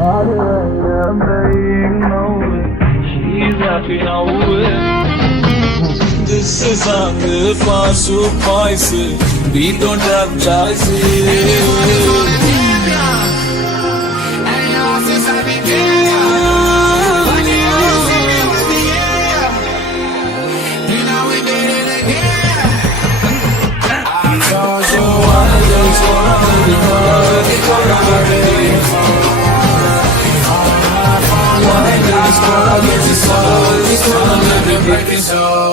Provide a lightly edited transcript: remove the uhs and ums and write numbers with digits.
I'm playing now. She's happy now. This is hunger for spice. We don't have choices. So